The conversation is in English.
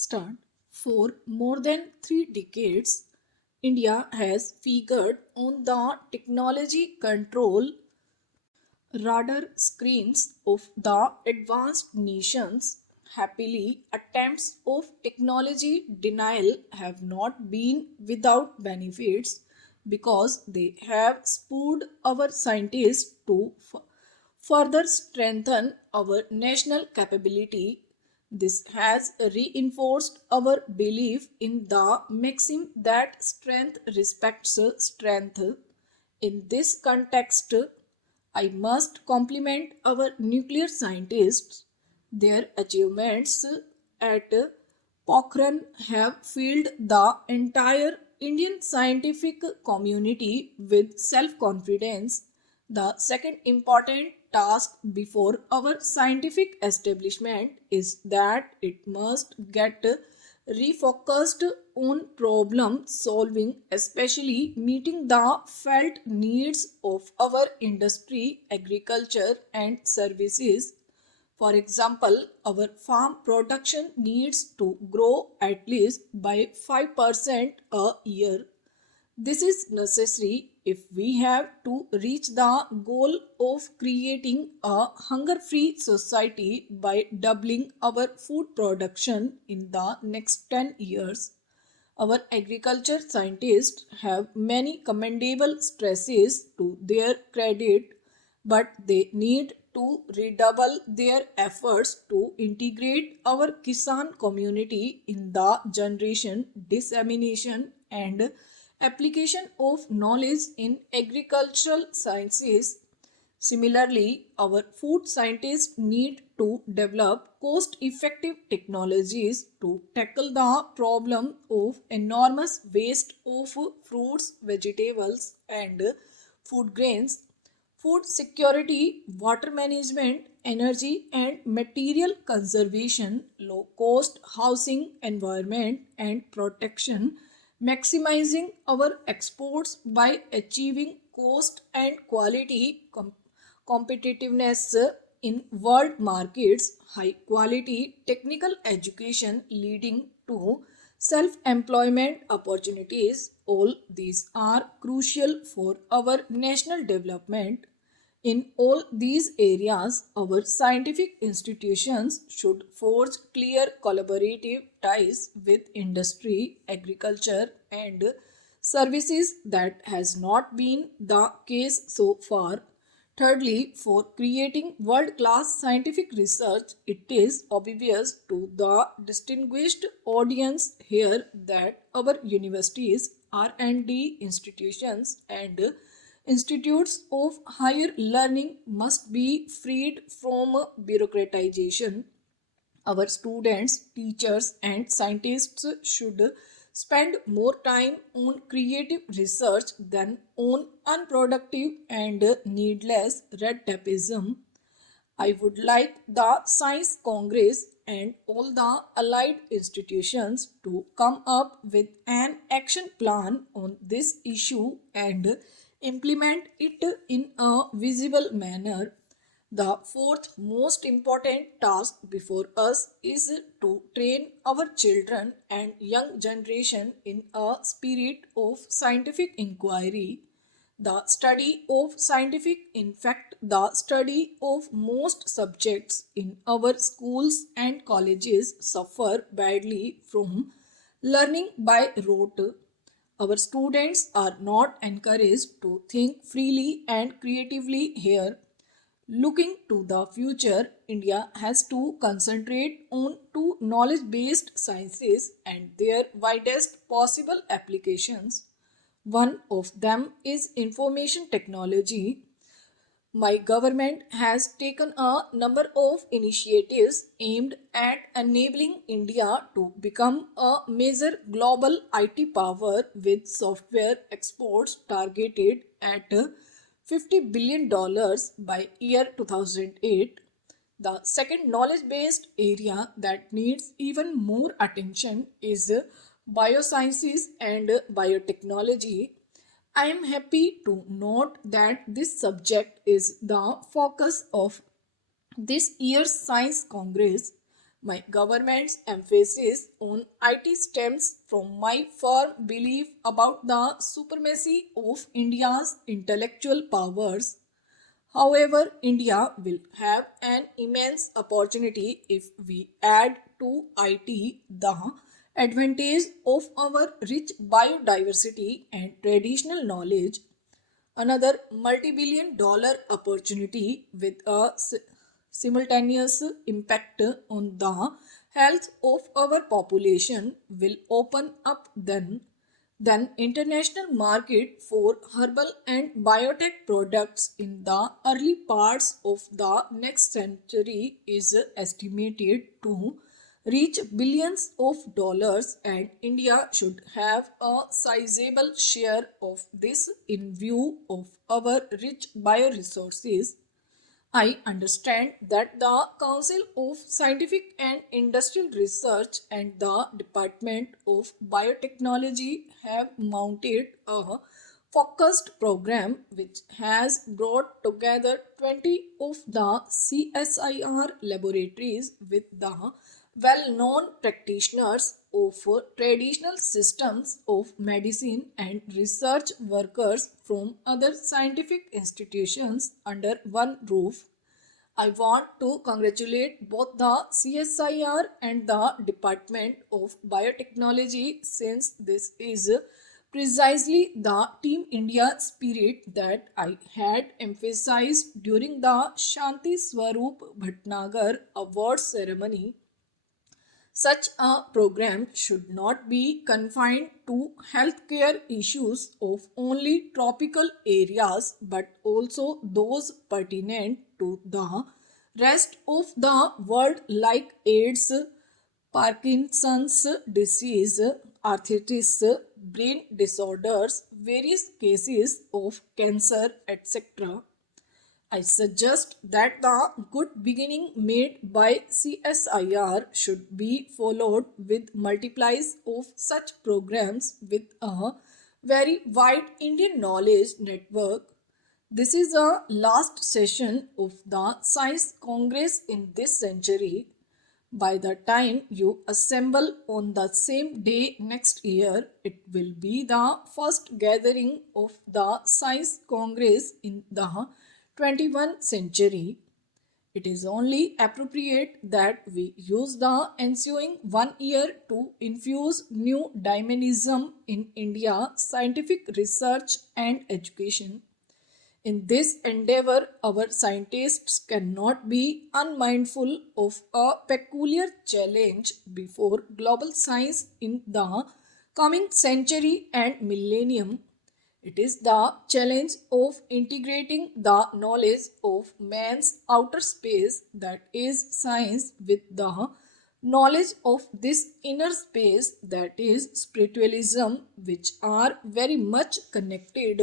Start. For more than 3 decades, India has figured on the technology control radar screens of the advanced nations. Happily, attempts of technology denial have not been without benefits because they have spurred our scientists to further strengthen our national capability. This has reinforced our belief in the maxim that strength respects strength. In this context, I must compliment our nuclear scientists. Their achievements at Pokhran have filled the entire Indian scientific community with self confidence. The second important task before our scientific establishment is that it must get refocused on problem solving, especially meeting the felt needs of our industry, agriculture, and services. For example, our farm production needs to grow at least by 5% a year. This is necessary if we have to reach the goal of creating a hunger free society by doubling our food production in the next 10 years. Our agriculture scientists have many commendable stresses to their credit, but they need to redouble their efforts to integrate our Kisan community in the generation, dissemination, and application of knowledge in agricultural sciences. Similarly, our food scientists need to develop cost effective technologies to tackle the problem of enormous waste of fruits, vegetables, and food grains. Food security, water management, energy and material conservation, low cost housing, environment, and protection, maximizing our exports by achieving cost and quality competitiveness in world markets, high quality technical education leading to self employment opportunities. All these are crucial for our national development. In all these areas, our scientific institutions should forge clear collaborative ties with industry, agriculture, and services that has not been the case so far. Thirdly, for creating world class scientific research, it is obvious to the distinguished audience here that our universities, R&D institutions, and institutes of higher learning must be freed from bureaucratization. Our students, teachers, and scientists should spend more time on creative research than on unproductive and needless red tapeism. I would like the Science Congress and all the allied institutions to come up with an action plan on this issue and implement it in a visible manner. The fourth most important task before us is to train our children and young generation in a spirit of scientific inquiry. The study of scientific, in fact, the study of most subjects in our schools and colleges suffer badly from learning by rote. Our students are not encouraged to think freely and creatively here. Looking to the future, India has to concentrate on two knowledge based sciences and their widest possible applications. One of them is information technology. My government has taken a number of initiatives aimed at enabling India to become a major global IT power with software exports targeted at $50 billion by year 2008. The second knowledge based area that needs even more attention is biosciences and biotechnology. I am happy to note that this subject is the focus of this year's Science Congress. My government's emphasis on IT stems from my firm belief about the supremacy of India's intellectual powers. However, India will have an immense opportunity if we add to IT the advantage of our rich biodiversity and traditional knowledge. Another multi-billion dollar opportunity with a simultaneous impact on the health of our population will open up then international market for herbal and biotech products in the early parts of the next century is estimated to reach billions of dollars, and India should have a sizable share of this in view of our rich bioresources. I understand that the Council of Scientific and Industrial Research and the Department of Biotechnology have mounted a focused program which has brought together 20 of the CSIR laboratories with the well known practitioners of traditional systems of medicine and research workers from other scientific institutions under one roof. I want to congratulate both the CSIR and the Department of Biotechnology since this is precisely the Team India spirit that I had emphasized during the Shanti Swarup Bhatnagar Awards ceremony. Such a program should not be confined to healthcare issues of only tropical areas but also those pertinent to the rest of the world like AIDS, Parkinson's disease, arthritis, brain disorders, various cases of cancer, etc. I suggest that the good beginning made by CSIR should be followed with multiplies of such programs with a very wide Indian knowledge network. This is a last session of the Science Congress in this century. By the time you assemble on the same day next year, it will be the first gathering of the Science Congress in the 21st century. It is only appropriate that we use the ensuing 1 year to infuse new dynamism in India scientific research and education. In this endeavor, our scientists cannot be unmindful of a peculiar challenge before global science in the coming century and millennium. It is the challenge of integrating the knowledge of man's outer space, that is science, with the knowledge of this inner space, that is spiritualism, which are very much connected.